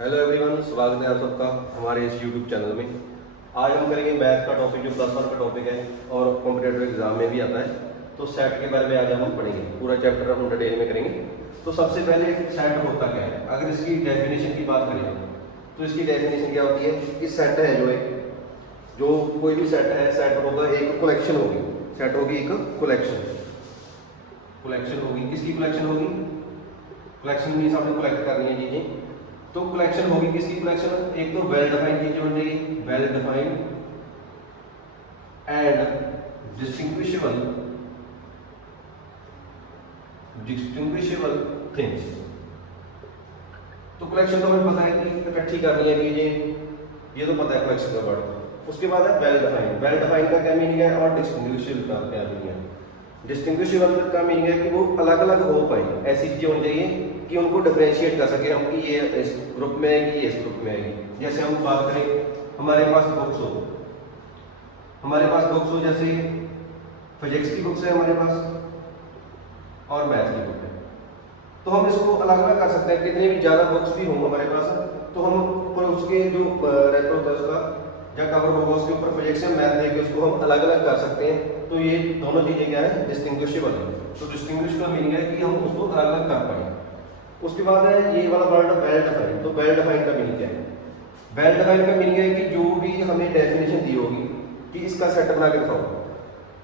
Hello everyone, स्वागत है आप सबका हमारे इस यूट्यूब चैनल में। आज हम करेंगे मैथ का टॉपिक जो प्लस वन का टॉपिक है और कॉम्पिटेटिव एग्जाम में भी आता है। तो सेट के बारे में आज हम पढ़ेंगे, पूरा चैप्टर हम डिटेल में करेंगे। तो सबसे पहले सेट होता क्या है, अगर इसकी डेफिनेशन की बात करें तो इसकी डेफिनेशन क्या होती है कि सेट है जो कोई भी सेट है, सेट होगा एक कलेक्शन होगी, सेट होगी एक कलेक्शन होगी। किसकी कलेक्शन होगी? कलेक्शन मीन्स हमने कलेक्ट करनी है चीजें। तो कलेक्शन होगी किसकी कलेक्शन? एक तो वेल डिफाइंड चीजें होनी चाहिए, well defined and distinguishable things. तो कलेक्शन तो हमें पता है कि इकट्ठी करनी है चीजें, ये तो पता है कलेक्शन का वर्ड। उसके बाद है वेल डिफाइंड। वेल डिफाइंड का क्या मीनिंग है और डिस्टिंग्विशेबल का क्या मीनिंग है? डिस्टिंग्विशेबल का मीनिंग है कि वो अलग अलग हो पाए, ऐसी चीजें होनी चाहिए कि उनको डिफरेंशिएट कर सके हम कि ये इस ग्रुप में आएगी, ये इस ग्रुप में आएगी। जैसे हम बात करें, हमारे पास बुक्स हो, जैसे फिजिक्स की बुक्स है हमारे पास और मैथ की बुक है। तो हम इसको अलग अलग कर सकते हैं, कितने भी ज़्यादा बुक्स भी हों हमारे पास, तो हम ऊपर उसके जो रैपर होता है उसका या कवर होगा उसके ऊपर फिजिक्स या मैथ देके उसको हम अलग अलग कर सकते हैं। तो ये दोनों चीज़ें क्या है? डिस्टिंग्विशेबल है। तो डिस्टिंग्विश का मीनिंग है कि हम उसको अलग अलग कर पाएंगे। उसके बाद है ये वाला वर्ड वेल डिफाइंड। तो वेल डिफाइंड का मीनिंग क्या है? वेल डिफाइंड का मीनिंग है कि जो भी हमें डेफिनेशन दी होगी कि इसका सेट बना के दिखाओ,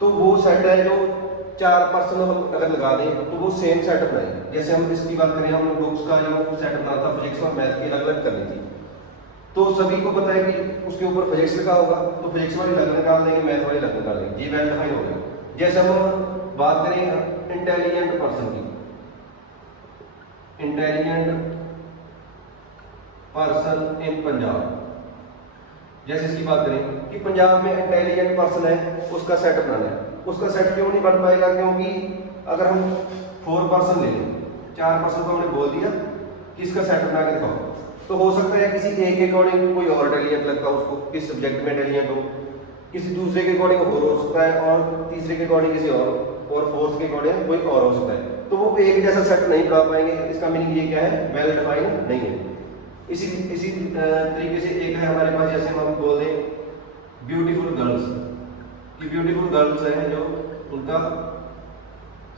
तो वो सेट है जो 4% हम अगर लगा दें तो वो सेम सेट बनाए। जैसे हम इसकी बात करें, हम बुक्स का जो सेट बना था फिजिक्स और मैथ की अलग अलग करनी थी, तो सभी को पता है कि उसके ऊपर फिजिक्स लिखा होगा तो फिजिक्स वाली अलग निकाल देंगे, मैथ वाली अलग निकाल देंगे। ये वेल डिफाइंड हो गया। जैसे हम बात करें इंटेलिजेंट पर्सन की, इंटेलिजेंट पर्सन इन पंजाब, जैसे इसकी बात करें कि पंजाब में इंटेलिजेंट पर्सन है, उसका सेट बनाना है। उसका सेट क्यों नहीं बन पाएगा? क्योंकि अगर हम 4% ले लें, 4% को हमने बोल दिया कि इसका सेट बना के दिखाओ, तो हो सकता है किसी एक के अकॉर्डिंग कोई और इंटेलिजेंट लगता है उसको, किस सब्जेक्ट में इंटेलिजेंट हो, किसी दूसरे के अकॉर्डिंग और हो सकता है, और तीसरे के अकॉर्डिंग किसी और फोर्थ के अकॉर्डिंग कोई और हो सकता है। तो वो एक जैसा सेट नहीं बना पाएंगे। इसका मीनिंग ये क्या है? वेल डिफाइंड नहीं है। इसी तरीके से एक है हमारे पास, जैसे हम बोल दें ब्यूटीफुल गर्ल्स, कि ब्यूटीफुल गर्ल्स है जो उनका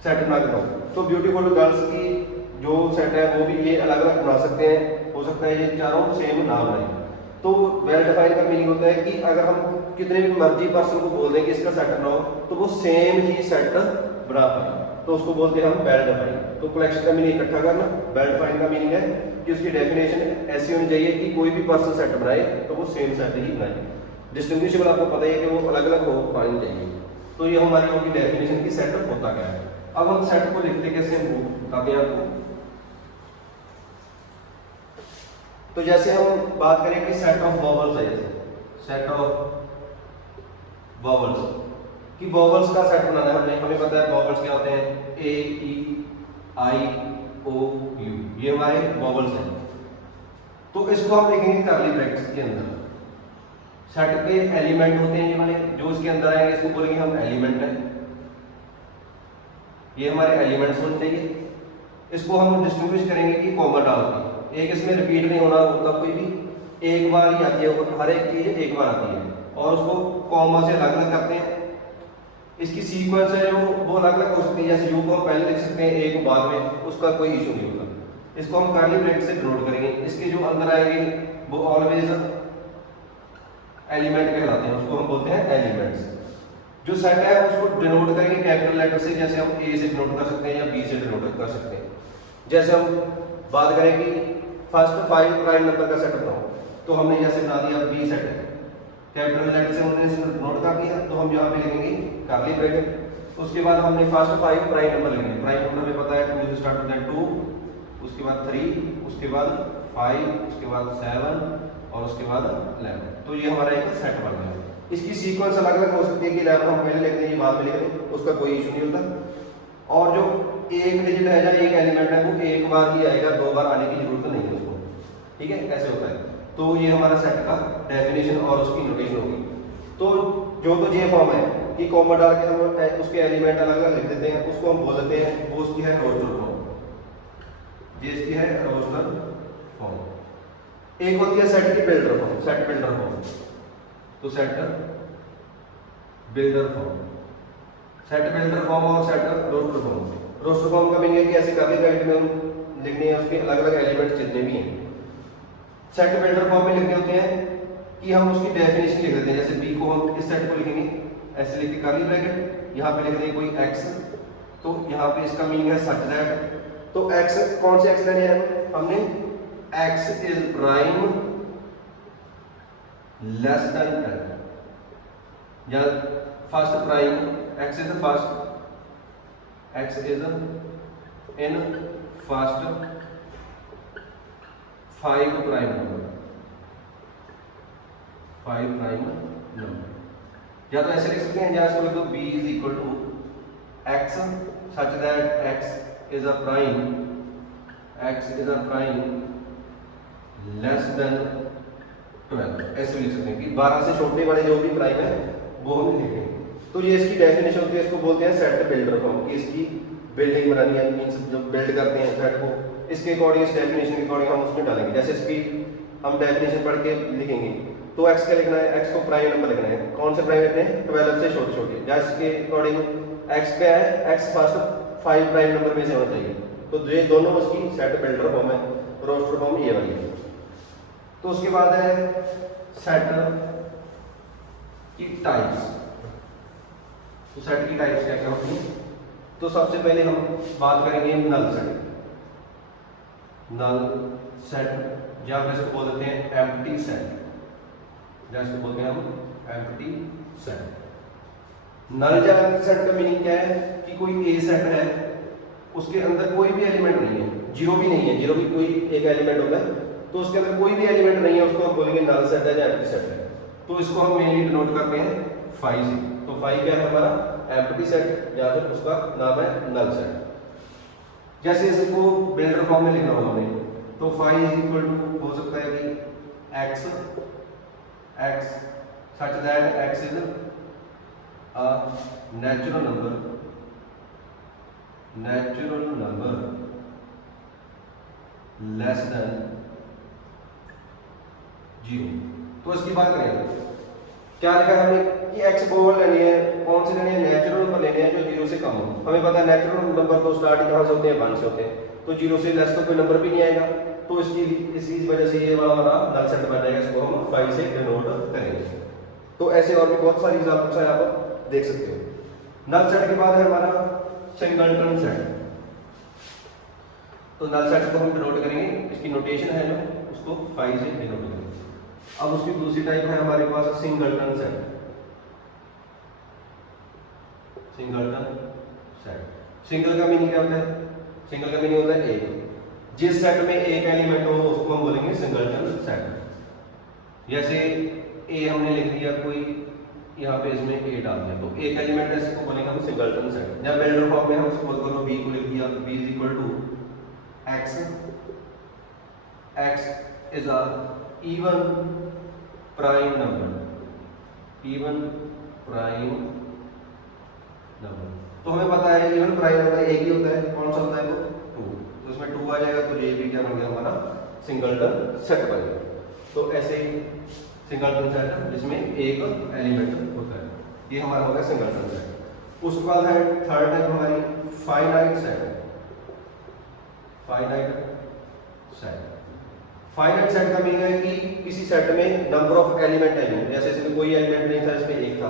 सेट बना के दो, तो ब्यूटीफुल गर्ल्स की जो सेट है वो भी ये अलग अलग बना सकते हैं। हो सकता है ये चारों सेम ना बनाए। तो वेल डिफाइंड का मीनिंग होता है कि अगर हम कितने भी मर्जी पर्सन को बोल दें कि इसका सेट बनाओ, तो वो सेम ही सेट बना पाए, तो उसको बोलते हैं हम वेल डिफाइंड। तो कलेक्शन का मीनिंग इकट्ठा करना। वेल डिफाइंड का मीनिंग है कि उसकी डेफिनेशन ऐसी होनी चाहिए कि कोई भी पर्सन सेट बनाए तो वो सेम सेट ही बनाए। डिस्टिंग्विशेबल आपको पता ही है कि वो अलग अलग हो पानी चाहिए। तो ये हमारी होगी डेफिनेशन की सेट होता क्या है। अब हम सेट को लिखते कैसे हैं वो बताते हैं आपको। तो जैसे हम बात करें कि सेट ऑफ वॉवल्स है, जैसे सेट ऑफ वॉवल्स कि वॉवल्स का सेट बनाना है हमें पता है वॉवल्स क्या होते हैं, ए ई आई ओ यू, ये हमारे वॉवल्स हैं। तो इसको हम लिखेंगे कर्ली ब्रैकेट्स के अंदर। सेट के एलिमेंट होते हैं ये वाले, जो इसके अंदर आएंगे इसको बोलेंगे हम एलिमेंट है। ये हमारे एलिमेंट्स होने चाहिए। इसको हम डिस्टिंग्विश करेंगे कि कॉमा डाल के, एक इसमें रिपीट नहीं होना होता, कोई भी एक बार ही आती है, हर एक चीज एक बार आती है, और उसको कॉमा से अलग अलग करते हैं। इसकी सीक्वेंस है जो वो अलग अलग हो सकती है, जैसे यू को हम पहले लिख सकते हैं, ए को बाद में, उसका कोई इशू नहीं होता। इसको हम कर्ली ब्रैकेट से डिनोट करेंगे। इसके जो अंदर आएंगे वो ऑलवेज एलिमेंट कहलाते हैं, उसको हम बोलते हैं एलिमेंट्स। जो सेट है उसको डिनोट करेंगे कैपिटल लेटर से, जैसे हम ए से डिनोट कर सकते हैं या बी से डिनोट कर सकते हैं। जैसे हम बात करें कि फर्स्ट 5 प्राइम नंबर का सेट बनाओ, तो हमने जैसे बना दिया बी सेट है, कैपिटल लेटर से हमने इसे नोट कर दिया, तो हम यहाँ पे लिखेंगे कर्ली ब्रैकेट। उसके बाद हमने फर्स्ट 5 प्राइम नंबर लिखने, प्राइम नंबर में पता है 2 से स्टार्ट होता है 2, उसके बाद 3, उसके बाद 5, उसके बाद 7 और उसके बाद 11। तो ये हमारा एक सेट बन गया। इसकी सीक्वेंस अलग अलग हो सकती है कि 11 हम पहले लिखते हैं ये बाद में लिख रहे हैं, उसका कोई इशू नहीं होता। और जो एक डिजिट है या एक एलिमेंट है वो एक बार ही आएगा, 2 बार आने की जरूरत नहीं है उसको, ठीक है, ऐसे होता है। तो ये हमारा सेट का डेफिनेशन और उसकी नोटेशन होगी। तो जो तो ये फॉर्म है कि कॉमा डाल के हम उसके एलिमेंट अलग अलग लिख देते हैं, उसको हम बोल देते हैं, वो उसकी है रोस्टर फॉर्म, ये इसकी है रोस्टर फॉर्म। एक होती है सेट की builder form, set builder form. तो set builder form, set builder form और set roster form. Roster form का मीनिंग है कि ऐसे कर्ली ब्रैकेट में हम लिखने हैं उसके अलग अलग एलिमेंट्स जितने भी हैं। सेट बिल्डर फॉर्म में लिखने होते हैं कि हम उसकी डेफिनेशन लिख देते हैं। जैसे बी को हम इस सेट को लिखेंगे ऐसे लिख के कर्ली ब्रैकेट, यहाँ पे लिख देंगे कोई एक्स, तो यहाँ पे इसका मीनिंग है सच दैट। तो एक्स, कौन से एक्स लेने हैं हमने, x is prime less then 10, या first prime, X is first, x is in first 5 prime number, 5 prime number. या तो ऐसे लिख सकते हैं, या इसको लिख दो b is equal to X such that X is a prime, X is a prime less than 12। ऐसे लिख सकते हैं कि 12 से छोटे वाले जो भी प्राइम है वो हम लिखेंगे। तो ये इसकी डेफिनेशन होती है, इसको बोलते हैं सेट बिल्डर फॉर्म की। इसकी बिल्डिंग बनानी है, मींस जो बिल्ड करते हैं सेट को, इसके अकॉर्डिंग, इस डेफिनेशन के अकॉर्डिंग हम उसमें डालेंगे। जैसे इसकी हम डेफिनेशन पढ़ के लिखेंगे तो एक्स का लिखना है, एक्स को प्राइम नंबर लिखना है। कौन से प्राइम लिखने हैं, 12 से छोटे छोटे। या इसके अकॉर्डिंग एक्स क्या है, एक्स फर्स्ट 5 प्राइम नंबर में से होना चाहिए। तो ये दोनों उसकी सेट बिल्डर फॉर्म है। रोस्टर फॉर्म ये वाली है। तो उसके बाद है सेट की टाइप्स। तो सेट की टाइप्स क्या क्या होती हैं, तो सबसे पहले हम बात करेंगे नल सेट। नल सेट या फिर इसको बोल देते हैं एम्प्टी सेट, या इसको बोलते हैं हम एम्प्टी सेट। नल सेट का मीनिंग क्या है कि कोई ए सेट है, उसके अंदर कोई भी एलिमेंट नहीं है, जीरो भी नहीं है, जीरो भी कोई एक एलिमेंट होता है, तो उसके अंदर कोई भी एलिमेंट नहीं है, उसको हम बोलेंगे नल सेट है या एम्प्टी सेट है। तो इसको हम मेनली डिनोट करते हैं फाई से। तो फाई क्या है हमारा, एम्प्टी सेट, या फिर उसका नाम है नल सेट। जैसे इसको बिल्डर फॉर्म में लिखना होगा हमें, तो फाई इज इक्वल टू हो सकता है कि x, x such that X is a natural number, natural number less than 0। तो इसकी बात करें, क्या लिखा है हमने कि एक्स को लेनी है, कौन से लेने हैं, नेचुरल नंबर लेने हैं जो 0 से कम हो। हमें पता है नेचुरल नंबर तो स्टार्ट ही कहाँ से होते हैं, 1 से होते हैं, तो 0 से लेस तो कोई नंबर भी नहीं आएगा। तो इसी वजह से ये वाला हमारा नल सेट बन जाएगा, इसको हम 5 से डिनोट करेंगे। तो ऐसे और भी बहुत सारी एग्जांपल्स हैं, आप देख सकते हो। नल सेट के बाद है हमारा सिंगलटन सेट। तो नल सेट को हम डिनोट करेंगे, इसकी नोटेशन है जो उसको 5 से डिनोट करेंगे। अब उसकी दूसरी टाइप है हमारे पास singleton set. Singleton set, single का मीनिंग क्या होता है, सिंगल का मीनिंग होता है एक। जिस सेट में एक एलिमेंट हो उसको हम बोलेंगे सिंगलटन सेट। जैसे ए हमने लिख दिया कोई, यहाँ पे इसमें ए डाल दिया, तो एक एलिमेंट है, इसको बोलेंगे हम सिंगलटन सेट। या बिल्डर फॉर्म में हम सपोज करो बी को लिख दिया, B is equal to X, X is a even prime number, even prime number. तो हमें पता है इवन प्राइम नंबर एक ही होता है, कौन सा होता है वो, 2। तो इसमें 2 आ जाएगा, तो ये भी क्या बन गया हमारा सिंगलटन सेट बन गया। तो ऐसे ही सिंगलटन सेट जिसमें एक एलिमेंट होता है, ये हमारा हो गया सिंगलटन सेट। उसके बाद है थर्ड टाइप हमारी finite set. Finite set, finite set का मीनिंग है कि किसी सेट में नंबर ऑफ एलिमेंट है, जैसे इसमें कोई एलिमेंट नहीं था, इसमें एक था,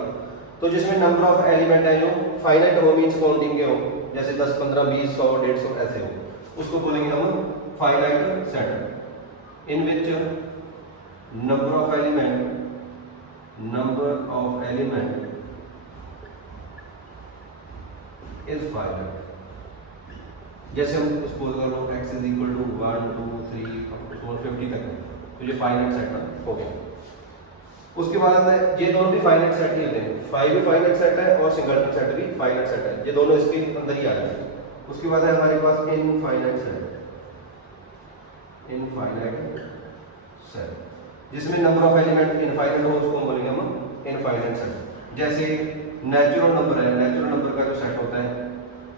तो जिसमें नंबर ऑफ एलिमेंट है जो फाइनाइट हो, मींस काउंटिंग के हो, जैसे 10, 15, 20, 100, 150 ऐसे हो, उसको बोलेंगे हम finite set. In which number of element, number of element is finite. जैसे हम सपोज करो x इज इक्वल टू 1, 2, 3 50 तक है, तो ये फाइनाइट सेट हो गया। उसके बाद आता है, ये दोनों भी फाइनाइट सेट ही होते हैं, 5 भी फाइनाइट सेट है और सिंगलटन सेट भी फाइनाइट सेट है, ये दोनों इसके अंदर ही आ जाते हैं। उसके बाद है हमारे पास इनफाइनाइट सेट। इनफाइनाइट सेट जिसमें नंबर ऑफ एलिमेंट इनफाइनाइट हो, उसको बोलेंगे हम इनफाइनाइट सेट। जैसे नेचुरल नंबर है, नेचुरल नंबर का जो सेट होता है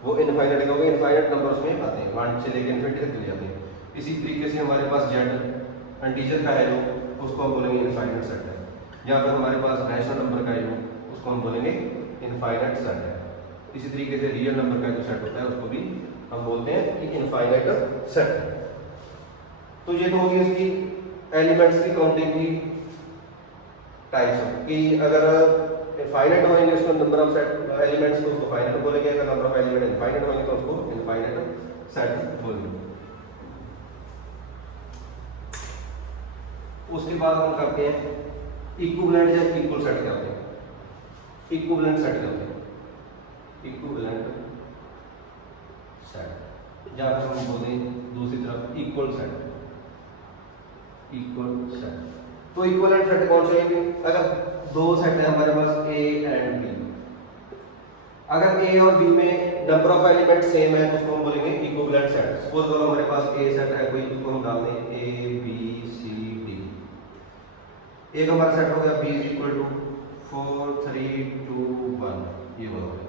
वो इनफाइनाइट होगा, इनफाइनाइट नंबर्स में आते हैं, 1 से लेकर इन्फिनिटी तक चले जाते हैं। इसी तरीके से हमारे पास जेड इंटीजर का है जो, उसको हम बोलेंगे इनफाइनाइट सेट है। या फिर हमारे पास रैशनल नंबर का है जो, उसको हम बोलेंगे इनफाइनाइट सेट है। इसी तरीके से रियल नंबर का जो सेट होता है उसको भी हम बोलते हैं कि इनफाइनाइट सेट है। तो ये तो होगी इसकी एलिमेंट्स की काउंटिंग की टाइप्स कि अगर फाइनाइट होंगे उसको नंबर ऑफ सेट एलिमेंट्स को उसको फाइनाइट बोलेंगे, अगर नंबर ऑफ एलिमेंट इनफाइनाइट होंगे तो उसको इनफाइनाइट सेट बोलेंगे। उसके बाद हम करते हैं इक्विवेलेंट या इक्वल सेट करते हैं। इक्विवेलेंट सेट करते हैं, इक्विवेलेंट सेट, या फिर हम बोलें दूसरी तरफ इक्वल सेट, इक्वल सेट। तो इक्विवेलेंट सेट कौन से होंगे? अगर दो सेट है हमारे पास ए एंड बी, अगर ए और बी में नंबर ऑफ एलिमेंट सेम है तो उसको हम बोलेंगे इक्विवेलेंट सेट। सपोज करो हमारे पास ए सेट है कोई, उसको हम डाल दें ए बी सी डी। एक हमारा सेट हो गया बी इज इक्वल टू 4 3 2 1, ये हो गया।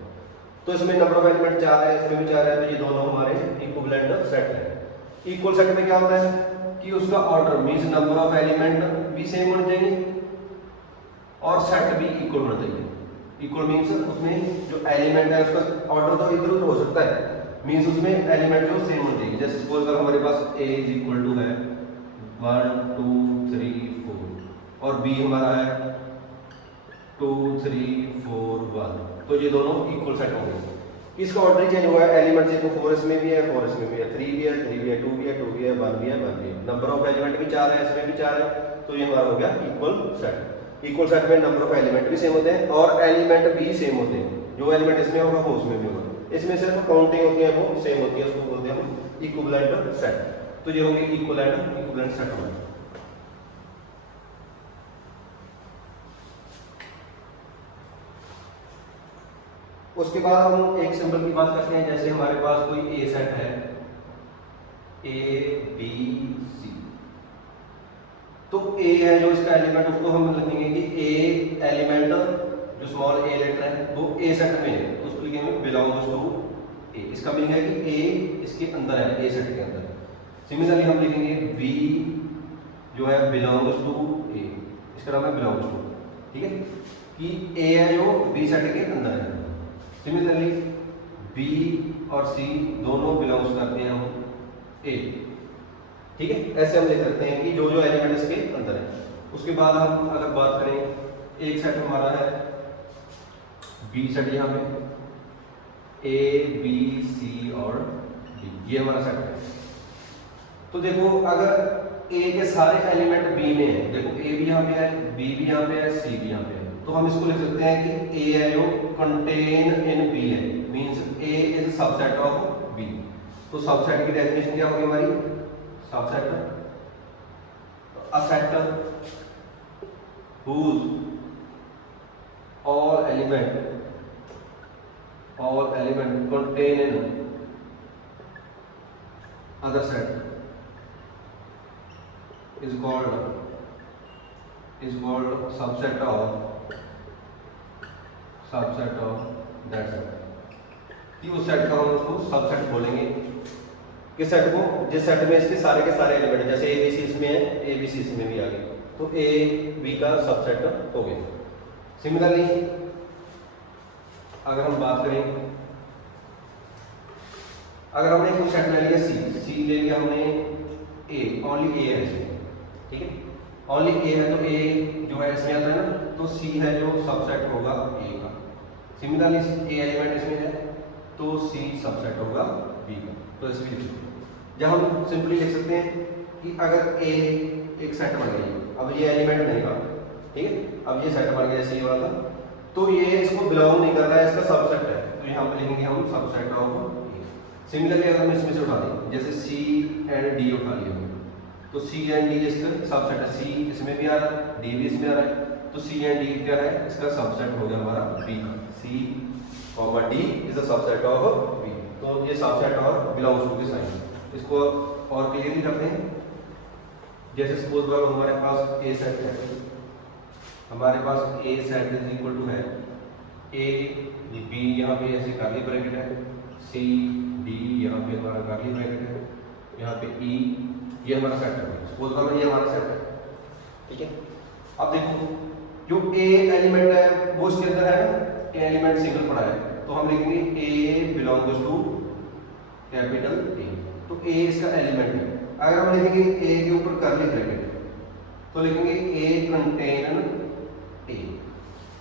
तो इसमें नंबर ऑफ एलिमेंट 4 है, इसमें भी 4 है, तो ये दोनों हमारे इक्विवेलेंट सेट है। इक्वल सेट में क्या होता है कि उसका order means number of element भी सेम होने चाहिए और सेट भी इक्वल होना चाहिए। इक्वल मींस उसमें जो एलिमेंट है उसका ऑर्डर तो इधर उधर हो सकता है, मींस उसमें एलिमेंट जो सेम होने चाहिए। जैसे सपोज अगर हमारे पास a इज इक्वल टू है 1 2 3 4 और b हमारा है 2 3 4 1, तो ये दोनों इक्वल सेट होंगे। इसका ऑर्डर चेंज हुआ है, एलिमेंट देखो 4 इसमें भी है, 4 इसमें भी है, 3 भी है, 3 भी है, 2 भी है, 2 भी है, 1 भी है, 1 भी है। नंबर ऑफ एलिमेंट भी 4 है, इसमें भी 4 है, तो ये हमारा हो गया इक्वल सेट। इक्वल सेट में नंबर ऑफ एलिमेंट भी सेम होते हैं और एलिमेंट भी सेम होते हैं। जो एलिमेंट इसमें होगा वो उसमें भी होगा, इसमें सिर्फ काउंटिंग होती है वो सेम होती है, उसको बोलते हैं हम इक्विवेलेंट सेट। तो ये होंगे इक्विवेलेंट सेट हमारे। उसके बाद हम एक सिंबल की बात करते हैं। जैसे हमारे पास कोई ए सेट है ए बी सी, तो ए है जो इसका एलिमेंट, उसको हम लिखेंगे कि ए एलिमेंट जो स्मॉल ए लेटर है वो ए सेट में है, तो उसको लिखेंगे बिलोंग्स टू ए। इसका मीनिंग है कि ए इसके अंदर है, ए सेट के अंदर। सिमिलरली हम लिखेंगे बी जो है बिलोंग्स टू ए, इसका नाम है बिलोंग्स टू, ठीक है, कि ए है जो बी सेट के अंदर है। सिमिलरली बी और सी दोनों बिलोंग्स करते हैं हम ए, ठीक है। ऐसे हम लिख सकते हैं कि जो जो एलिमेंट इसके अंदर है। उसके बाद हम अगर बात करें, एक सेट हमारा है बी सेट, यहाँ पे ए बी सी और डी, ये हमारा सेट है। तो देखो अगर ए के सारे एलिमेंट बी में है, देखो ए भी यहाँ पे है, बी भी यहाँ पे है, सी भी यहाँ पे है, तो हम इसको लिख सकते हैं कि ए है जो कंटेन इन बी है, means A is subset of B. तो सबसेट की डेफिनेशन क्या होगी हमारी? Subset a set whose all element contain in other set is called subset of that set। कि उस सेट का हम उसको सबसेट बोलेंगे। किस सेट को? जिस सेट में इसके सारे के सारे एलिमेंट, जैसे ए बी सी इसमें है, ए बी सी इसमें भी आ गए, तो ए बी का सबसेट हो गया। सिमिलरली अगर हम बात करें, अगर हमने कोई सेट ले लिया सी ले लिया हमने, ए ओनली ए है इसमें, ठीक है, ओनली ए है, तो ए जो है इसमें आता है ना, तो सी है जो सबसेट होगा ए का। सिमिलरली ए एलिमेंट इसमें है तो सी सबसेट होगा बी का। तो ऐसे भी लिख सकते हैं। जब हम सिंपली लिख सकते हैं कि अगर ए एक सेट बन गई, अब ये एलिमेंट नहीं का, ठीक है, अब ये सेट बन गया सी वाला, तो ये इसको बिलोंग नहीं कर रहा है, इसका सबसेट है, तो यहाँ पे लिखेंगे हम सबसेट ऑफ ए। सिमिलरली अगर हम इसमें से उठा दें, जैसे सी एंड डी उठा लिया, तो सी एंड डी इसका सबसेट है, सी इसमें भी आ रहा है, डी भी इसमें आ रहा है, तो सी एंड डी क्या है, इसका सबसेट हो गया हमारा बी का। C comma D is a subset of B, तो ये सबसेट और बिलोंग्स टू के साइन। इसको और क्लियरली करते हैं। जैसे सपोज करो हमारे पास ए सेट है, हमारे पास ए सेट इज इक्वल टू है ए बी, यहाँ पे ऐसे कर्ली ब्रैकेट है, सी डी यहाँ पे हमारा कर्ली ब्रैकेट है, यहाँ पे ई ये हमारा सेट है, सपोज करो ये हमारा सेट है, ठीक है। अब देखो जो ए एलिमेंट है वो इसके अंदर है ना, ए एलिमेंट सिंगल पड़ा है, तो हम लिखेंगे ए बिलोंग्स टू कैपिटल ए, तो ए इसका एलिमेंट है। अगर हम लिखेंगे ए के ऊपर कर्ली ब्रैकेट, तो लिखेंगे ए कंटेन ए,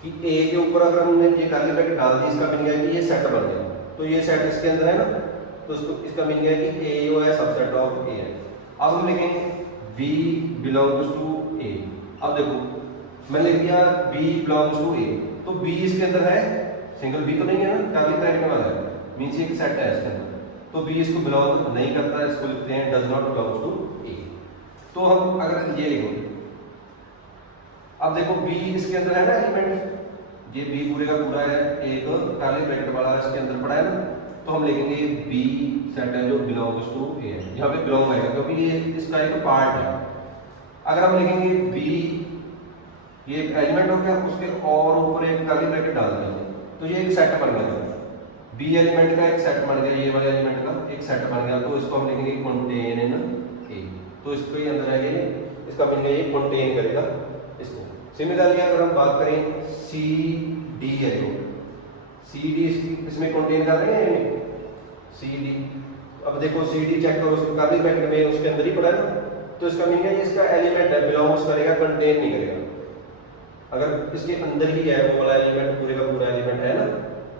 कि ए के ऊपर अगर हमने ये कर्ली ब्रैकेट डाल दी, इसका मीनिंग है कि ये सेट बन गया, तो ये सेट इसके अंदर है ना, तो इसका मीनिंग है कि ए जो है सबसेट ऑफ ए है। अब हम लिखेंगे बी बिलोंग्स टू ए। अब देखो मैंने लिख दिया बी बिलोंग्स टू ए, तो बी इसके अंदर है, सिंगल बी तो नहीं है ना, कर्ली ब्रैकेट वाला है, मींस एक सेट है इसके अंदर, तो बी इसको बिलोंग नहीं करता है, इसको लिखते हैं डज नॉट बिलोंग्स टू ए। तो हम अगर ये लिखेंगे, अब देखो बी इसके अंदर है ना एलिमेंट, ये बी पूरे का पूरा है, एक कर्ली ब्रैकेट वाला इसके अंदर पड़ा है ना, तो हम लिखेंगे बी सेट है जो बिलोंग्स टू ए है, यहाँ पे बिलोंग आएगा क्योंकि ये इसका एक पार्ट है। अगर हम लिखेंगे बी, ये एक एलिमेंट हो गया, उसके और ऊपर एक कर्ली ब्रैकेट डाल देंगे, तो ये एक सेट बन गया, बी एलिमेंट का एक सेट बन गया, ये वाले एलिमेंट का एक सेट बन गया, तो इसको हम लिखेंगे कंटेन इन ए, तो इसको ही अंदर आएगा, इसका मीनिंग ये कंटेन करेगा इसको। सिमिलरली अगर हम बात करें सी डी है, सी डी इसमें कंटेन कर रहे हैं सी डी। अब देखो सी डी चेक करो, उसके कर्ली ब्रैकेट में उसके अंदर ही पड़ा है ना, तो इसका मीनिंग है इसका एलिमेंट है, बिलोंग्स करेगा, कंटेन नहीं करेगा। अगर इसके अंदर ही है वो वाला एलिमेंट, पूरे का पूरा एलिमेंट है ना,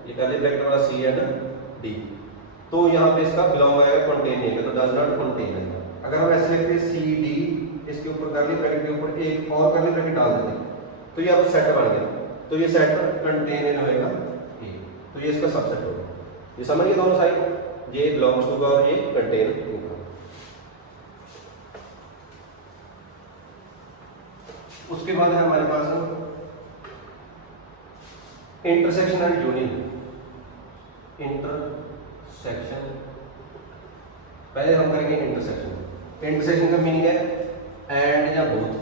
ये कर्ली ब्रैकेट वाला सी है ना डी, तो यहाँ पे इसका बिलोंग आएगा, कंटेन नहीं करेगा, तो डज नॉट कंटेन है। अगर हम ऐसे लिखते हैं सी डी, इसके ऊपर कर्ली ब्रैकेट के ऊपर एक और कर्ली ब्रैकेट डाल देते हैं, तो ये अब सेट बन गया, तो ये सेट कंटेन होएगा ए, तो ये इसका सबसेट होगा। ये समझ गए दोनों साइड, ये बिलोंग्स टू का और ये कंटेन होगा। उसके बाद है हमारे पास इंटरसेक्शन एंड यूनियन। इंटरसेक्शन पहले हम करेंगे इंटरसेक्शन। इंटरसेक्शन का मीनिंग है एंड या बोथ,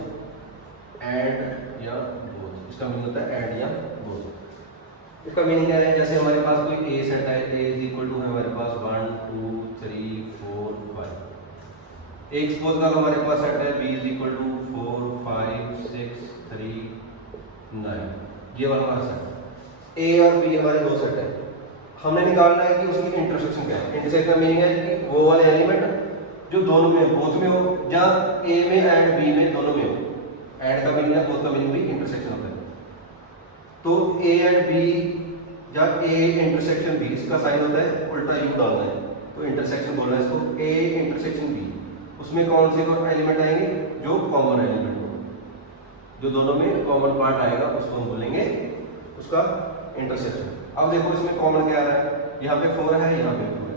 एंड या बोथ, इसका मीनिंग होता है एंड या बोथ। इसका मीनिंग क्या है, जैसे हमारे पास कोई ए सेट है, ए इज इक्वल टू है हमारे पास 1 2 3 4 5। एक सपोज का हमारे पास सेट है बी इज इक्वल टू 4 5 6 3 9, ये वाला हमारा सेट है। ए और बी हमारे दो सेट है, हमने निकालना है कि उसकी इंटरसेक्शन क्या है। इंटरसेक्शन का मीनिंग है कि वो वाले एलिमेंट जो दोनों में बोथ में हो, या ए में एंड बी में दोनों में हो। एंड का मीनिंग है, बोथ का मीनिंग भी इंटरसेक्शन होता है, तो ए एंड बी या ए इंटरसेक्शन बी, इसका साइन होता है उल्टा यू डालना है, तो इंटरसेक्शन बोलना है इसको, ए इंटरसेक्शन बी। उसमें कौन से एलिमेंट आएंगे, जो कॉमन एलिमेंट हो, जो दोनों में कॉमन पार्ट आएगा उसको हम बोलेंगे उसका इंटरसेक्शन। अब देखो इसमें कॉमन क्या आ रहा है, यहाँ पे 4 है, यहाँ पे 2 है,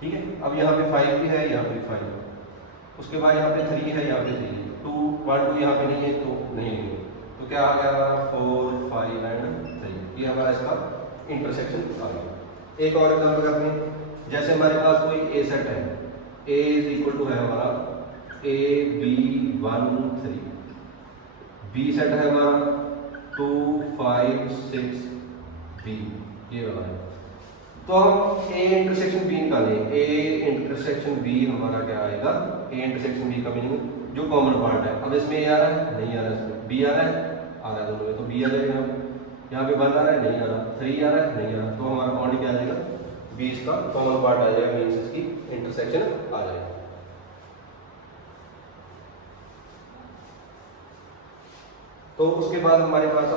ठीक है। अब यहाँ पे 5 भी है, यहाँ पे 5 है, उसके बाद यहाँ पे 3 है, यहाँ पे 3 है, 2 1 2 यहाँ पे नहीं है, तो नहीं है, तो क्या आ गया 4 5 एंड 3, ये हमारा इसका इंटरसेक्शन आ गया। एक और एग्जाम्पल करते हैं, जैसे हमारे पास कोई ए सेट है, ए इज इक्वल टू है हमारा ए बी 1 3, बी सेट है हमारा 2 5 6 बी, ये वाला है, तो हम ए इंटरसेक्शन बी निकालें। ए इंटरसेक्शन बी हमारा क्या आएगा, ए इंटरसेक्शन बी का मीनिंग जो कॉमन पार्ट है। अब इसमें ए आ रहा है, नहीं आ रहा, इसमें बी आ रहा है, आ रहा है दोनों में, तो बी आ जाएगा। यहाँ पे 1 आ रहा है, नहीं आ रहा, 3 आ रहा है, नहीं आ रहा, तो हमारा पॉइंट क्या आ जाएगा, बी इसका कॉमन पार्ट आ जाएगा, मीन्स इसकी इंटरसेक्शन आ जाएगा। तो उसके बाद हमारे पास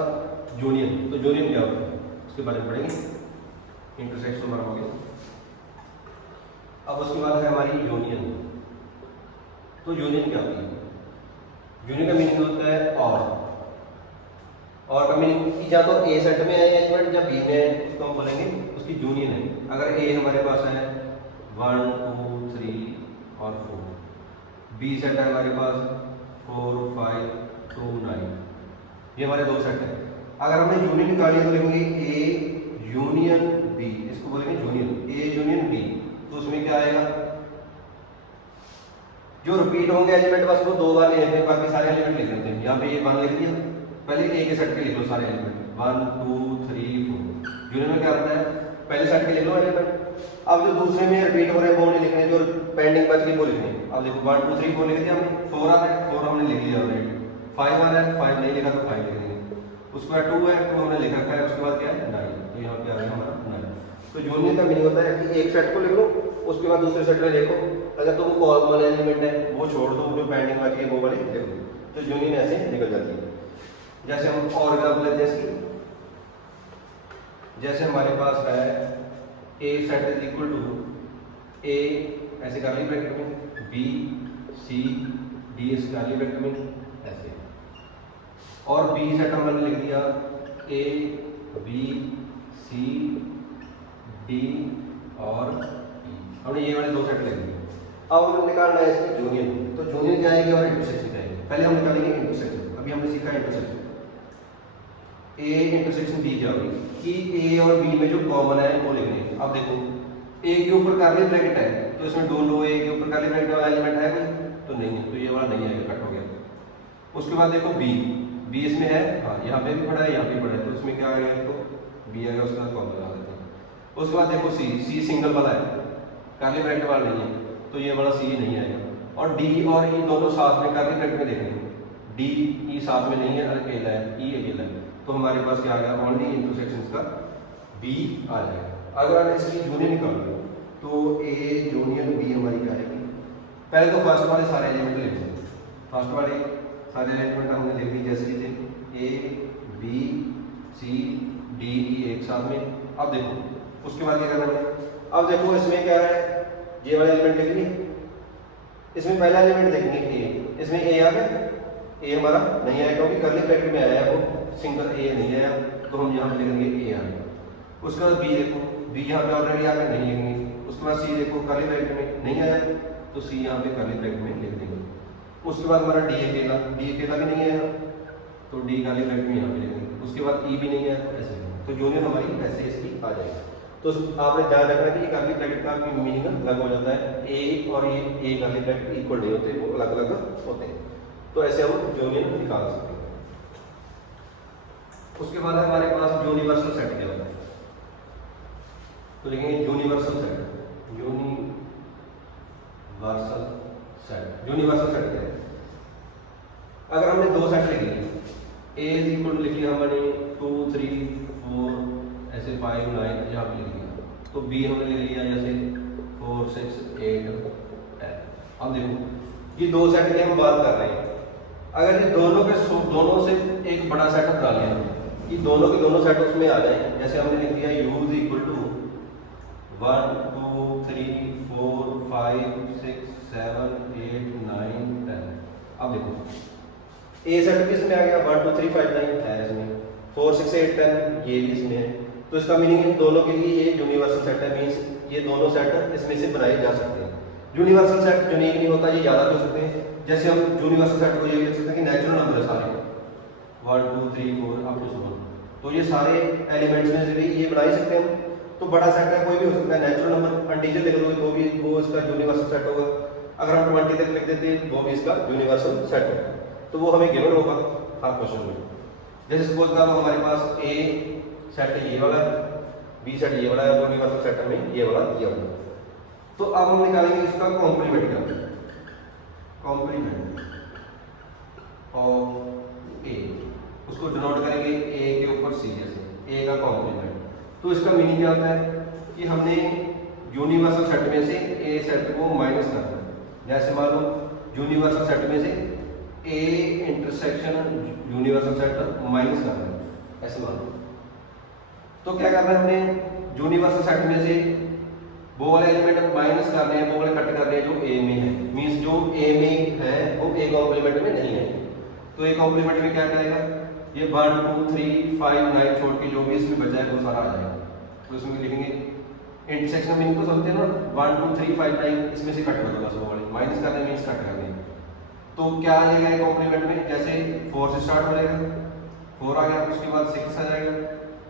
यूनियन, तो यूनियन क्या होता है उसके बारे में पढ़ेंगे, इंटरसेक्शन हमारा हो गया। अब उसके बाद है हमारी यूनियन। तो यूनियन क्या होती है, यूनियन का मीनिंग होता है और का मीनिंग या तो ए सेट में है एलिमेंट या बी में है, उसको हम बोलेंगे उसकी यूनियन है। अगर ए हमारे पास है 1 2 3 और 4, बी सेट है हमारे पास 4 5 2 9, ये हमारे दो सेट है। अगर हमने यूनियन निकाली है तो लिखेंगे ए यूनियन बी, इसको बोलेंगे यूनियन, ए यूनियन बी। तो उसमें क्या आएगा, जो रिपीट होंगे एलिमेंट बस वो 2 बार ले लेते हैं, बाकी सारे एलिमेंट लिख लेते हैं। यहाँ पे ये 1 लिख दिया, पहले ए के सेट के लिख लो सारे एलिमेंट 1 2 3 4। यूनियन में क्या होता है, पहले सेट के लिख लो एलिमेंट। अब जो दूसरे में रिपीट हो रहे हैं वो नहीं लिखने, जो पेंडिंग बच गई वो लिखने। अब देखो 1 2 3 4 लिख दिया हमने, 4 आ रहा है 4 हमने लिख लिया ऑलरेडी, 5 आ रहा है 5 नहीं लिखा तो 5 लिख देंगे, उसके बाद 2 है 2 हमने लिख रखा है, उसके बाद क्या है 9, तो यहाँ पे आ गया हमारा 9। तो यूनियन का मीनिंग होता है कि एक सेट को लिख लो, उसके बाद दूसरे सेट में लिखो, अगर तो वो कॉमन एलिमेंट है वो छोड़ दो, जो पेंडिंग बच गई वो वाले लिख दो, तो यूनियन ऐसे निकल जाती है। जैसे हम और एग्जाम्पल लेते हैं इसकी, जैसे हमारे पास है ए सेट इज इक्वल टू ए ऐसे कर्ली ब्रैकेट में, बी सी डी इस कर्ली ब्रैकेट में ऐसे, और बी सेट हमने लिख दिया ए बी सी डी और ई, हमने ये वाले दो सेट लिख दिए। अब हमें निकालना है इसकी यूनियन, तो यूनियन जाएगी और इंटरसेक्शन जाएगी। पहले हम निकालेंगे इंटरसेक्शन, अभी हमने सीखा इंटरसेक्शन। ए इंटरसेक्शन बी क्या होगी कि ए और बी में जो कॉमन है वो लिखने हैं। अब देखो ए के ऊपर कर्ली ब्रैकेट है, तो इसमें दोनों ए के ऊपर कर्ली ब्रैकेट वाला एलिमेंट है कोई, तो नहीं है, तो ये वाला नहीं आएगा, कट हो गया। उसके बाद देखो बी, बी इसमें है, हाँ यहाँ पे भी पड़ा है यहाँ पे भी पड़ा है, तो इसमें क्या आएगा, तो बी आएगा, उसके बाद कॉमन लगा देते हैं। उसके बाद देखो सी, सी सिंगल वाला है, कर्ली ब्रैकेट वाला नहीं है, तो ये वाला सी नहीं आएगा। और डी और ई दोनों साथ में कर्ली ब्रैकेट में देखेंगे, डी ई साथ में नहीं है, अकेला है, ई अकेला है, तो हमारे पास क्या आ गया, ओनली इंटरसेक्शंस का बी आ जाएगा। अगर हम इसकी यूनियन निकालेंगे तो ए यूनियन बी हमारी क्या आएगी, पहले तो फर्स्ट वाले सारे एलिमेंट लिख देंगे, फर्स्ट वाले सारे एलिमेंट हमने लिख दी जैसे कि थे A B C D E एक साथ में। अब देखो उसके बाद क्या करना है, अब देखो इसमें क्या है, ये वाले एलिमेंट लिख लिए, इसमें पहला एलिमेंट देखेंगे ए, इसमें ए आ गया, ए हमारा नहीं आया क्योंकि कर्ली ब्रैकेट में आया है, वो सिंगल ए नहीं आया, तो हम यहाँ लिख देंगे ए आया। उसके बाद बी देखो, बी यहाँ पे ऑलरेडी आ गया, नहीं लिखेंगे। उसके बाद सी देखो कर्ली ब्रैकेट में नहीं आया, तो सी यहाँ पे कर्ली ब्रैकेट में लिख देंगे। उसके बाद हमारा डी अकेला भी नहीं आया, तो डी कर्ली ब्रैकेट में यहाँ पे लिख देंगे। उसके बाद ई भी नहीं आया, ऐसे, तो यूनियन हमारी ऐसे इसकी आ जाएगी। तो आपने ध्यान रखना है कि कर्ली ब्रैकेट का मीनिंग अलग हो जाता है, ए और ये ए कर्ली ब्रैकेट इक्वल नहीं होते, वो अलग अलग होते हैं, तो ऐसे हम यूनियन निकाल सकते हैं। उसके बाद हमारे पास यूनिवर्सल सेट क्या होता है, तो लिखेंगे universal set, universal set. Universal set क्या है, अगर हमने दो सेट लिख लिए, ए इज इक्वल टू लिख लिया हमने 2 3 4 ऐसे 5 9 यहाँ पे लिख लिया, तो बी हमने लिख लिया जैसे 4 6 8 10। अब देखो ये दो सेट की हम बात कर रहे हैं, अगर ये दोनों से एक बड़ा सेट बना लिया कि दोनों के दोनों सेट उसमें आ जाए, जैसे हमने लिख दिया u इज इक्वल टू 1 2 3 4 5 6 7 8 9 10। अब देखो ए सेट भी इसमें आ गया, 1 2 3 5 9 है इसमें, 4 6 8 10 ये भी इसमें है, तो इसका मीनिंग इन दोनों के लिए ये यूनिवर्सल सेट है, मींस ये दोनों सेट इसमें से बनाए जा सकते हैं। यूनिवर्सल सेट यूनिक नहीं होता, ये ज़्यादा भी हो सकते हैं, जैसे हम यूनिवर्सल सेट को ये लिख सकते हैं कि नेचुरल नंबर है सारे 1 2 3 4 अप टू 7, तो ये सारे एलिमेंट्स में से भी ये बना ही सकते हैं हम। तो बड़ा सेट है कोई भी हो सकता है, नेचुरल नंबर इंटीजर लिख दोगे तो भी वो इसका यूनिवर्सल सेट होगा, अगर हम 20 तक लिख देते हैं वो भी इसका यूनिवर्सल सेट होगा, तो वो हमें गिवन होगा हर क्वेश्चन में। जैसे सपोज करो हमारे पास ए सेट ये वाला है, बी सेट ये वाला है, यूनिवर्सल सेट में ये वाला दिया हुआ, तो अब हम निकालेंगे इसका कॉम्प्लीमेंट क्या, कॉम्प्लीमेंट ऑफ ए, उसको डिनोट करेंगे ए के ऊपर सी, जैसे ए का कॉम्प्लीमेंट। तो इसका मीनिंग क्या होता है कि हमने यूनिवर्सल सेट में से ए सेट को माइनस करना है, जैसे मान लो यूनिवर्सल सेट में से A intersection universal set minus करना है, ऐसे मान लो। तो क्या करना है, हमने यूनिवर्सल सेट में से वो वाले एलिमेंट माइनस करने हैं, वो वाले कट करने हैं जो ए में है, मींस जो ए में है वो ए कॉम्प्लीमेंट में नहीं है, तो ए कॉम्प्लीमेंट में क्या आएगा, ये 1 2 3 5 9 छोड़ के जो भी इसमें बचा है वो सारा आ जाएगा। तो इसमें लिखेंगे इंटरसेक्शन मीनिंग तो समझते हैं ना, 1 2 3 5 9 इसमें से कट कर दो, वो वाले माइनस करने मींस कट करने, तो क्या आ जाएगा कॉम्प्लीमेंट में, जैसे 4 से स्टार्ट हो जाएगा, 4 आ गया, उसके बाद 6 आ जाएगा,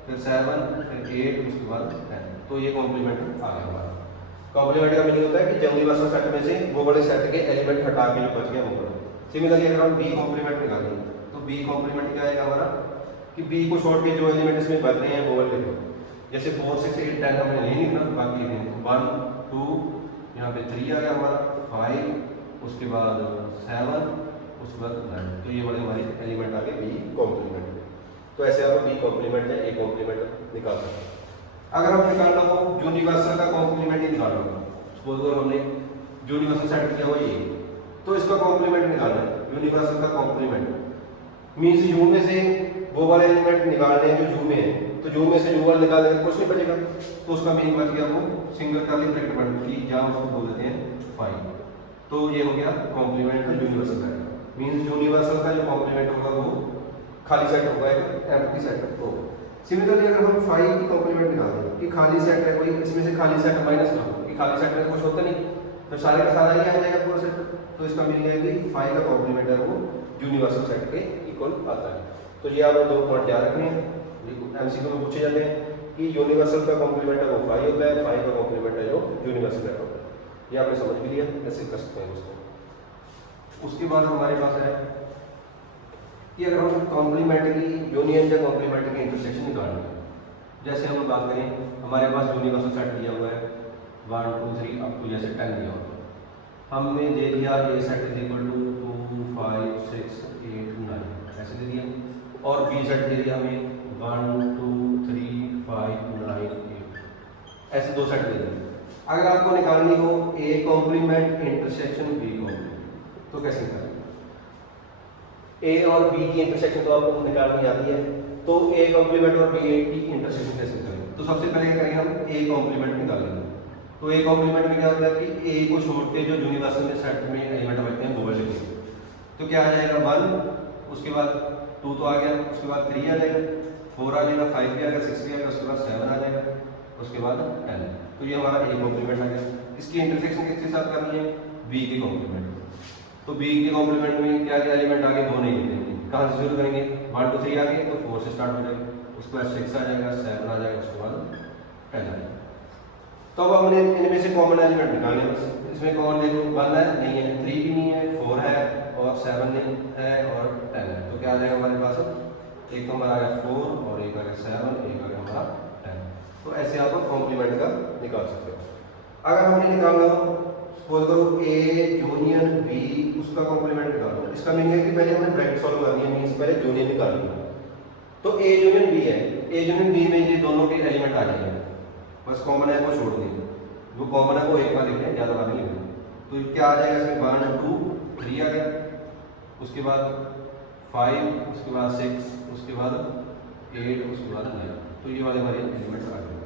फिर 7 फिर 8 उसके बाद 10, तो ये कॉम्प्लीमेंट आ गया हमारा। कॉम्प्लीमेंट का मीनिंग होता है कि यूनिवर्सल सेट में से वो बड़े सेट के एलिमेंट हटा के जो बच गया वो बड़ा। सिमिलरली अगर हम बी कॉम्प्लीमेंट निकालेंगे तो बी कॉम्प्लीमेंट क्या आएगा हमारा कि बी को छोड़ के जो एलिमेंट इसमें बच रहे हैं वो वाले लिखो, जैसे 4 6 8 10 हमने नहीं लिखना, बाकी लिखने 1 2, यहाँ पे 3 आ गया हमारा, 5, उसके बाद 7, उसके बाद 9। तो ये वाले हमारे एलिमेंट आ गए बी कॉम्प्लीमेंट। तो ऐसे आप बी कॉम्प्लीमेंट या ए कॉम्प्लीमेंट निकाल सकते हैं। अगर हम निकालना हो यूनिवर्सल का कॉम्प्लीमेंट ही निकालना होगा, सपोज अगर हमने यूनिवर्सल सेट किया हुआ ये, तो इसका कॉम्प्लीमेंट निकालना है। यूनिवर्सल का कॉम्प्लीमेंट मीन्स यू में से वो वाले एलिमेंट निकालने हैं जो यू में है, तो यू में से यू वाले निकाल देंगे कुछ नहीं बचेगा, तो उसका मीनिंग बच गया वो सिंगल कर्ली ब्रैकेट बन गई, जहाँ उसको बोल देते हैं 5। तो ये हो गया कॉम्प्लीमेंट का यूनिवर्सल सेट। मीन्स यूनिवर्सल का जो कॉम्प्लीमेंट होगा वो खाली सेट होगा, एक एम्प्टी सेट होगा। सिमिलरली अगर हम 5 की कॉम्प्लीमेंट निकाल दें कि खाली सेट है कोई, इसमें से खाली सेट माइनस करो कि खाली सेट में कुछ होता नहीं, तो सारे का सारा ही आ जाएगा पूरा सेट। तो इसका मीनिंग है कि 5 का कॉम्प्लीमेंट है वो यूनिवर्सल सेट के इक्वल आता है। तो ये आपने 2 पॉइंट याद रखने हैं, एमसीक्यू में पूछे जाते हैं कि यूनिवर्सल का कॉम्प्लीमेंट है वो 5 होता है, 5 का कॉम्प्लीमेंट है जो यूनिवर्सल सेट होता है। ये आपने समझ भी लिया, ऐसे कर सकते हैं उसको। उसके बाद हमारे पास है कि अगर हम कॉम्प्लीमेंट की यूनियन या कॉम्प्लीमेंट की इंटरसेक्शन निकालना है, जैसे हम बात करें हमारे पास यूनिवर्सल सेट दिया हुआ है 1 2 3 अप टू जैसे 10 दिया हुआ, हमने दे दिया ए सेट इज इक्वल टू 2 5 6 8 9 ऐसे दे दिया, और बी सेट दे दिया हमें 1 2 3 5 9 8 ऐसे 2 सेट दे दिए। अगर आपको निकालनी हो A complement intersection B complement, तो कैसे निकालेंगे? ए और बी की इंटरसेक्शन तो आपको निकालनी आती है, तो ए कॉम्प्लीमेंट और बी की इंटरसेक्शन कैसे करेंगे? तो सबसे पहले क्या करेंगे हम ए कॉम्प्लीमेंट निकालेंगे। तो ए कॉम्प्लीमेंट में क्या होता है कि ए को छोड़ के जो यूनिवर्सल में सेट में एलिमेंट बचते हैं वो वाले लिखेंगे। तो क्या आ जाएगा 1, उसके बाद 2 तो आ गया, उसके बाद 3 आ जाएगा, 4 आ जाएगा, 5 भी आ गया, 6 भी आ गया, उसके बाद 7 आ जाएगा, उसके बाद 10। तो ये हमारा ए कॉम्प्लीमेंट आ गया। इसकी इंटरसेक्शन किसके साथ करनी है? बी के कॉम्प्लीमेंट। तो बी के कॉम्प्लीमेंट में क्या क्या एलिमेंट आगे वो नहीं लिखेंगे, कहाँ से शुरू करेंगे? 1 2 3 आ गए तो 4 से स्टार्ट हो जाएगा, उसके बाद 6 आ जाएगा, 7 आ जाएगा, उसके बाद 10 आ जाएगा। तो अब हमने इनमें से कॉमन एलिमेंट निकाले, इसमें कॉमन देखो 1 है नहीं है, 3 भी नहीं है, 4 है और 7 नहीं है और 10 है। तो क्या आ जाएगा हमारे पास? एक तो हमारा आ गया 4 और एक आ गया 7, एक आ गया हमारा 10। तो ऐसे आप कॉम्प्लीमेंट का निकाल सकते हो। अगर हमने निकालना हो सपोज करो ए यूनियन बी, उसका कॉम्प्लीमेंट निकालना है। इसका मीनिंग है कि पहले हमने ब्रैकेट सॉल्व करनी है, मींस पहले यूनियन निकालनी है। तो ए यूनियन बी है, ए यूनियन बी में ये दोनों के एलिमेंट आ जाएंगे, बस कॉमन है वो छोड़ देंगे, जो कॉमन है वो एक बार लिखें, ज़्यादा बार नहीं लिखें। तो क्या आ जाएगा इसमें? 1 2 3 आ गया, उसके बाद 5, उसके बाद 6, उसके बाद 8, उसके बाद 9। तो ये वाले हमारे एलिमेंट आ गए।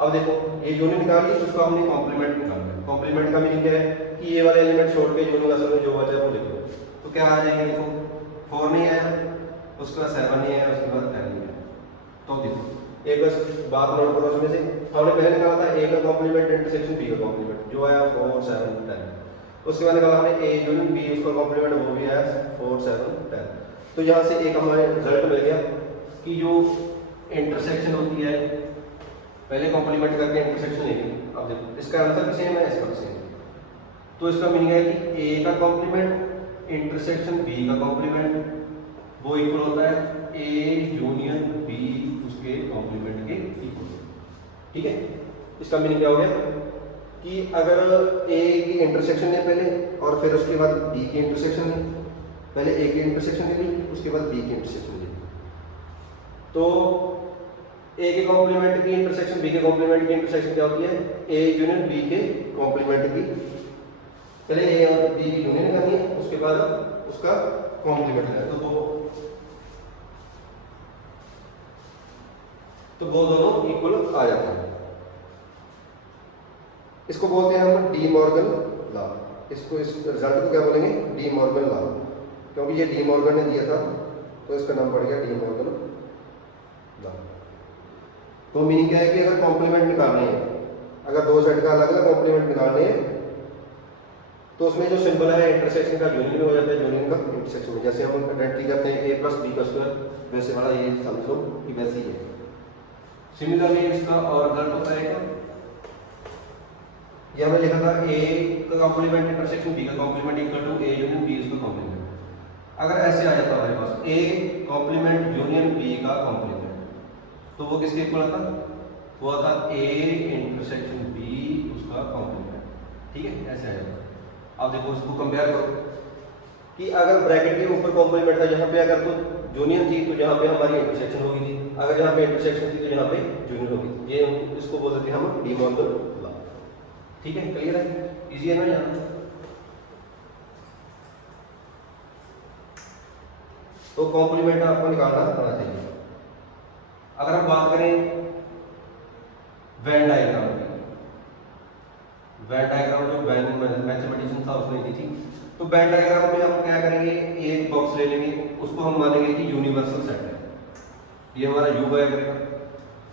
अब देखो ये यूनियन निकाल ली, उसको हमने कॉम्प्लीमेंट निकालना है। कॉम्प्लीमेंट का मीनिंग क्या है कि ये वाले एलिमेंट छोड़ के यूनिवर्सल में जो बचा है वो लिखो। तो क्या आ जाएंगे? देखो 4 नहीं आया, उसके बाद 7 नहीं आया, उसके बाद 10 नहीं आया। तो देखो एक बस बात नोट करो, उसमें से हमने पहले निकाला था ए का कॉम्प्लीमेंट इंटरसेक्शन बी का कॉम्प्लीमेंट, जो आया 4 7 10। उसके बाद निकाला हमने ए यूनियन बी, उसका कॉम्प्लीमेंट वो भी आया 4 7 10। तो यहाँ से एक हमारे रिजल्ट मिल गया कि जो इंटरसेक्शन होती है पहले कॉम्प्लीमेंट करके इंटरसेक्शन लेंगे। अब देखो इसका आंसर भी सेम है, इसका भी सेम है। तो इसका मीनिंग है कि ए का कॉम्प्लीमेंट इंटरसेक्शन बी का कॉम्प्लीमेंट वो इक्वल होता है ए यूनियन बी उसके कॉम्प्लीमेंट के इक्वल। ठीक है, इसका मीनिंग क्या हो गया कि अगर ए की इंटरसेक्शन ले पहले और फिर उसके बाद बी की इंटरसेक्शन ले, पहले ए की इंटरसेक्शन ले ली, उसके बाद बी की इंटरसेक्शन ले ली, तो ए के कॉम्प्लीमेंट की इंटरसेक्शन बी के कॉम्प्लीमेंट की इंटरसेक्शन क्या होती है? ए यूनियन बी के कॉम्प्लीमेंट की, पहले ए और बी की यूनियन करनी है, उसके बाद उसका कॉम्प्लीमेंट है। तो वो दोनों इक्वल आ जाते हैं। इसको बोलते हैं हम डी मॉर्गन लॉ। इसको इस रिजल्ट को क्या बोलेंगे? डी मॉर्गन लॉ, क्योंकि ये डी मॉर्गन ने दिया था तो इसका नाम पड़ गया डी मॉर्गन लॉ। तो मीनिंग क्या है कि अगर कॉम्प्लीमेंट निकालने हैं, अगर दो सेट का अलग अलग कॉम्प्लीमेंट निकालने हैं, तो उसमें जो सिंबल है इंटरसेक्शन का यूनियन में हो जाता है, यूनियन का इंटरसेक्शन में। जैसे हम आइडेंटिटी करते हैं ए प्लस बी का स्क्वायर, वैसे वाला ये समझ लो कि वैसे ही है। सिमिलरली इसका और रिजल्ट होता है ये हमने लिखा था ए का कॉम्प्लीमेंट इंटरसेक्शन बी का complement equal to A union B इसका कॉम्प्लीमेंट। अगर ऐसे आ जाता हमारे पास ए कॉम्प्लीमेंट यूनियन बी का कॉम्प्लीमेंट, तो वो किसके इक्वल आता? वो आता ए इंटरसेक्शन बी उसका कॉम्प्लीमेंट, ठीक है, ऐसे आएगा। अब देखो इसको कंपेयर करो कि अगर ब्रैकेट के ऊपर कॉम्प्लीमेंट था यहाँ पे अगर तो जूनियर थी तो यहाँ पे हमारी इंटरसेक्शन होगी थी, अगर यहाँ पे इंटरसेक्शन थी तो यहाँ पे जूनियर होगी थी। ये इसको बोल देते हैं हम डी मॉर्गन लॉ, ठीक है, क्लियर है, इजी है ना यहाँ। तो कॉम्प्लीमेंट आपको निकालना आना चाहिए। अगर हम बात करें वेन डायग्राम की, वेन डायग्राम जो मैथमेटिशियन था उसने दी थी, तो वेन डायग्राम में हम क्या करेंगे, एक बॉक्स ले लेंगे, उसको हम मानेंगे कि यूनिवर्सल सेट है, ये हमारा यू बाय करेगा।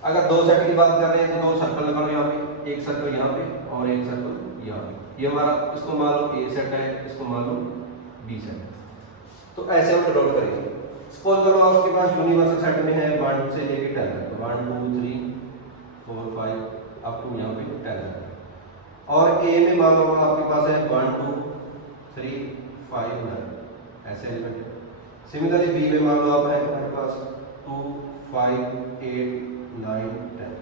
अगर दो सेट की बात कर रहे हैं तो दो सर्कल लगाओ यहाँ पे, एक सर्कल यहाँ पे और एक सर्कल यहाँ पे, ये हमारा, इसको मान लो ए सेट है, इसको मान लो बी सेट है। तो ऐसे हम डिनोट करेंगे। सपोज करो आपके पास यूनिवर्सल सेट में है 1 से लेके 10 तक, तो 1 2 3 4 5 अप टू यहाँ पे 10 तक, और ए में मान लो आपके पास है 1 2 3 5 9 ऐसे एलिमेंट है। सिमिलरली बी में मान लो आप है हमारे पास 2 5 8 9 10।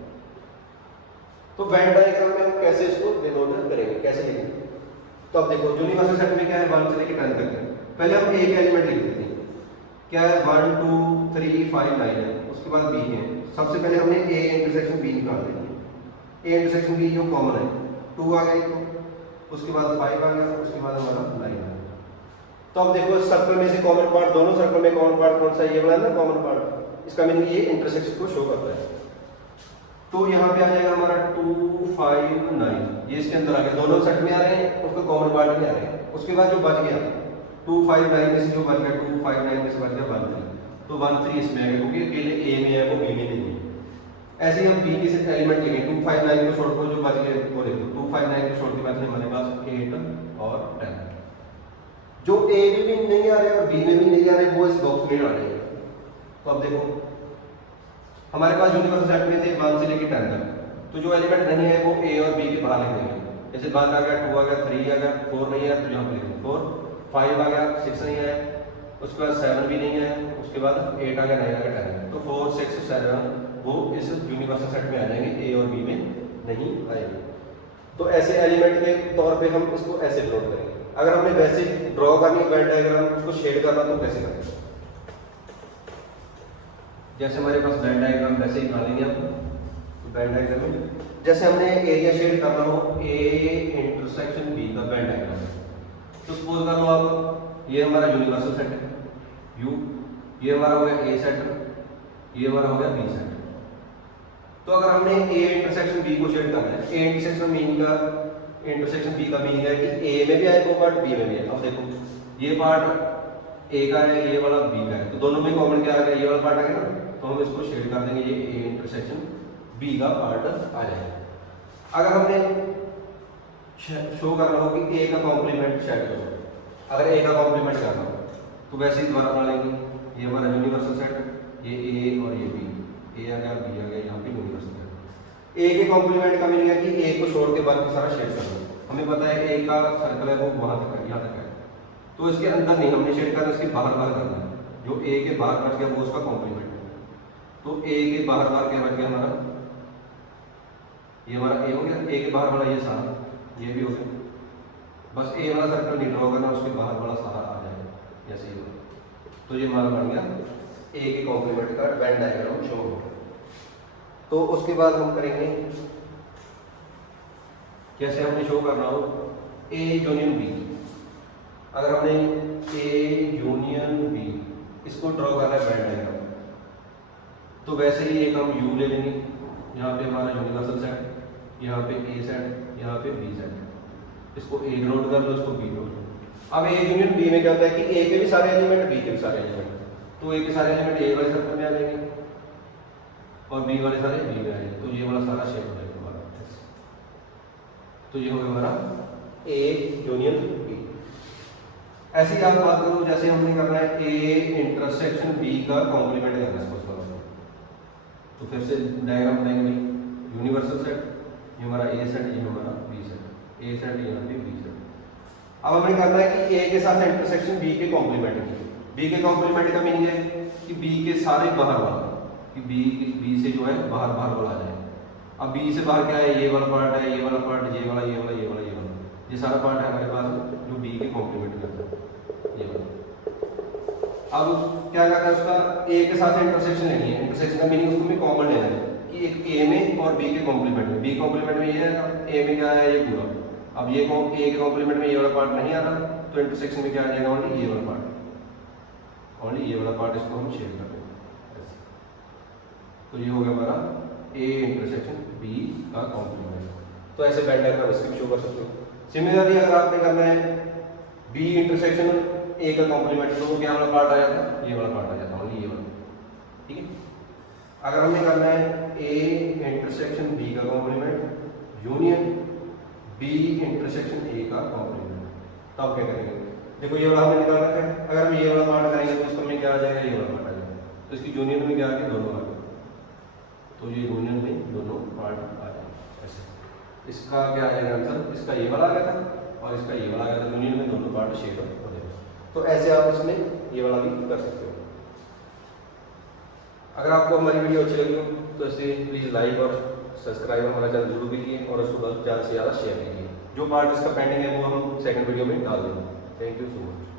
तो वेन डायग्राम में हम कैसे इसको डिनोट करेंगे, कैसे लिखेंगे? तो अब देखो यूनिवर्सल सेट में क्या है 1 से लेके 10 तक है, पहले हम एक एलिमेंट लिख देते हैं, क्या है 1 2 3 5 9 है, उसके बाद बी है। सबसे पहले हमने ए इंटरसेक्शन बी निकाल देनी है, ए इंटरसेक्शन बी जो कॉमन है 2 आ गया, उसके बाद 5 आ गया, उसके बाद हमारा 9 आ गया। तो अब देखो सर्कल में से कॉमन पार्ट, दोनों सर्कल में कॉमन पार्ट कौन सा है, ये वाला ना कॉमन पार्ट, इसका मीनिंग ये इंटरसेक्शन को शो करता है। तो यहाँ पे आ जाएगा हमारा 2 5 9, ये इसके अंदर आ गया, दोनों सेट में आ रहे हैं, उसका कॉमन पार्ट में आ रहे हैं। उसके बाद जो बच गया 2 5 9 में से जो बच गया 2 5 9 में से बच गया 1 3, तो 1 3 इसमें आ गया क्योंकि अकेले ए में है वो बी में नहीं है। ऐसे ही हम बी के एलिमेंट लेंगे, 2 5 9 को छोड़ को जो बच गए वो लिख दो, 2 5 9 को छोड़ के बाद हमारे पास 8 और 10। जो ए में भी नहीं आ रहे और बी में भी नहीं आ रहे वो इस बॉक्स में आ रहे हैं। तो अब देखो हमारे पास यूनिवर्सल सेट में थे 1 से लेकर 10 तक, तो जो एलिमेंट नहीं है वो ए और बी के बाहर लिख देंगे। जैसे 1 आ गया, 2 आ गया, 3 आ गया, 4 नहीं है तो यहाँ पे लिख देंगे 4, 5 आ गया, 6 नहीं है, उसके बाद 7 भी नहीं है, उसके बाद 8 आ गया, 9 आ गया, 10 है। तो 4 6 7 वो इस यूनिवर्सल सेट में आ जाएंगे, ए और बी में नहीं आएंगे। तो ऐसे एलिमेंट के तौर पे हम इसको ऐसे प्लॉट करेंगे। अगर हमने वैसे ड्रॉ करनी है वेन डायग्राम, उसको शेड करना तो कैसे करेंगे, जैसे हमारे पास वेन डायग्राम वैसे ही बना लेंगे हम। वेन डायग्राम में जैसे हमने एरिया शेड करना हो ए इंटरसेक्शन बी का वेन डायग्राम, तो सपोज कर लो आप ये हमारा यूनिवर्सल सेट है यू, ये हमारा हो गया ए सेट, ये हमारा हो गया बी सेट। तो अगर हमने ए इंटरसेक्शन बी को शेड करना है, ए इंटरसेक्शन बी का मीनिंग है कि ए में भी आए वो पार्ट, बी में भी है। अब देखो ये पार्ट ए का है, ये वाला बी का है, तो दोनों में कॉमन क्या आ गया, ये वाला पार्ट आ गया ना, तो हम इसको शेड कर देंगे, ये ए इंटरसेक्शन बी का पार्ट आ जाएगा। अगर हमने शो करना हो कि ए का कॉम्प्लीमेंट शेड करो, अगर ए का कॉम्प्लीमेंट करना हो तो वैसे ही दोबारा बना लेंगे, ये हमारा यूनिवर्सल सेट, ये ए और ये बी, ए आ गया बी आ गया, यहाँ पे यूनिवर्सल सेट। ए के कॉम्प्लीमेंट का मीनिंग है कि ए को छोड़ के बाकी सारा शेड करना। हमें पता है ए का सर्कल है वो वहां तक है, यहाँ तक है, तो इसके अंदर नहीं हमने शेड करना, इसके बाहर बाहर करना है। जो ए के बाहर बच गया वो उसका कॉम्प्लीमेंट है। तो ए के बाहर बाहर क्या बच गया हमारा, ये हमारा ए हो गया, ए के बाहर वाला ये सारा ये भी हो गया, बस ए वाला सर्कल नहीं ड्रॉ करना, उसके बाहर वाला सारा आ जाएगा जैसे ही। तो ये हमारा बन गया ए के कॉम्प्लीमेंट का वेन डायग्राम शो हो गया। तो उसके बाद हम करेंगे जैसे हमने शो करना हो ए यूनियन बी, अगर हमने ए यूनियन बी इसको ड्रॉ करना है वेन डायग्राम, तो वैसे ही एक हम यू ले लेंगे, यहाँ पे हमारा यूनिवर्सल सेट, यहाँ पे ए सेट, यहाँ पे बी सेट, इसको ए नोट कर लो, इसको बी नोट कर लो। अब ए यूनियन बी में क्या होता है कि ए के भी सारे एलिमेंट, बी के भी सारे एलिमेंट, तो ए के सारे एलिमेंट ए वाले सर्कल में आ जाएंगे और बी वाले सारे बी में आ जाएंगे, तो ये वाला सारा शेप हो जाएगा हमारा। तो ये हो गया हमारा ए यूनियन बी। ऐसे ही आप बात करो जैसे हमने करना है ए इंटरसेक्शन बी का कॉम्प्लीमेंट करना है, तो फिर से डायग्राम बनाएंगे, यूनिवर्सल सेट, ये हमारा ए सेट, ये हमारा बी सेट, ए सेट यहाँ पे बी सेट। अब हमें करना है कि ए के साथ इंटरसेक्शन बी के कॉम्प्लीमेंट की। बी के कॉम्प्लीमेंट का मीनिंग है कि बी के सारे बाहर वाला, कि बी से जो है बाहर बाहर वाला आ जाए, अब बी से बाहर क्या है, ये वाला पार्ट है, ये वाला पार्ट, ये वाला, ये वाला, ये वाला, ये वाला, ये सारा पार्ट है हमारे पास जो बी के कॉम्प्लीमेंट में था, ये वाला। अब क्या करना है, उसका ए के साथ इंटरसेक्शन लेनी है। इंटरसेक्शन का मीनिंग उसको में कॉमन लेना है कि एक ए में और बी के कॉम्प्लीमेंट में, बी कॉम्प्लीमेंट में ये है, ए में क्या है, ये पूरा। अब ये ए के कॉम्प्लीमेंट में ये वाला पार्ट नहीं आ रहा, तो इंटरसेक्शन में क्या आ जाएगा, ओनली ये वाला पार्ट, ओनली ये वाला पार्ट, इसको हम शेयर कर देंगे ऐसे। तो ये हो गया हमारा ए इंटरसेक्शन बी का कॉम्प्लीमेंट। तो ऐसे वेन डायग्राम इसके भी शो कर सकते हो। सिमिलरली अगर आपने करना है बी इंटरसेक्शन ए का कॉम्प्लीमेंट, तो वो क्या वाला पार्ट आ जाता, ये वाला पार्ट आ जाता, ओनली ये वाला, ठीक है। अगर हमें करना है ए इंटरसेक्शन बी का complement union B intersection A का कॉम्प्लीमेंट, तो आप क्या करेंगे, देखो ये वाला हमने निकाल रखा है, अगर हम ये वाला पार्ट करेंगे तो इसका में क्या आ जाएगा, ये वाला पार्ट आ जाएगा, तो इसकी यूनियन में क्या आ गया, दोनों आ गए, तो ये यूनियन में दोनों पार्ट आ जाएंगे ऐसे। इसका क्या आ जाएगा आंसर, इसका ये वाला आ गया था और इसका ये वाला आ गया था, यूनियन में दोनों पार्ट शेयर हो जाएगा। तो ऐसे आप इसमें ये वाला भी कर सकते हो। अगर आपको हमारी वीडियो अच्छी लगी हो तो इसे प्लीज़ लाइक और सब्सक्राइब हमारा चैनल जरूर कीजिए और उसको ज़्यादा से ज़्यादा शेयर कीजिए। जो पार्ट इसका पेंडिंग है वो हम सेकंड वीडियो में डाल देंगे। Thank you so much.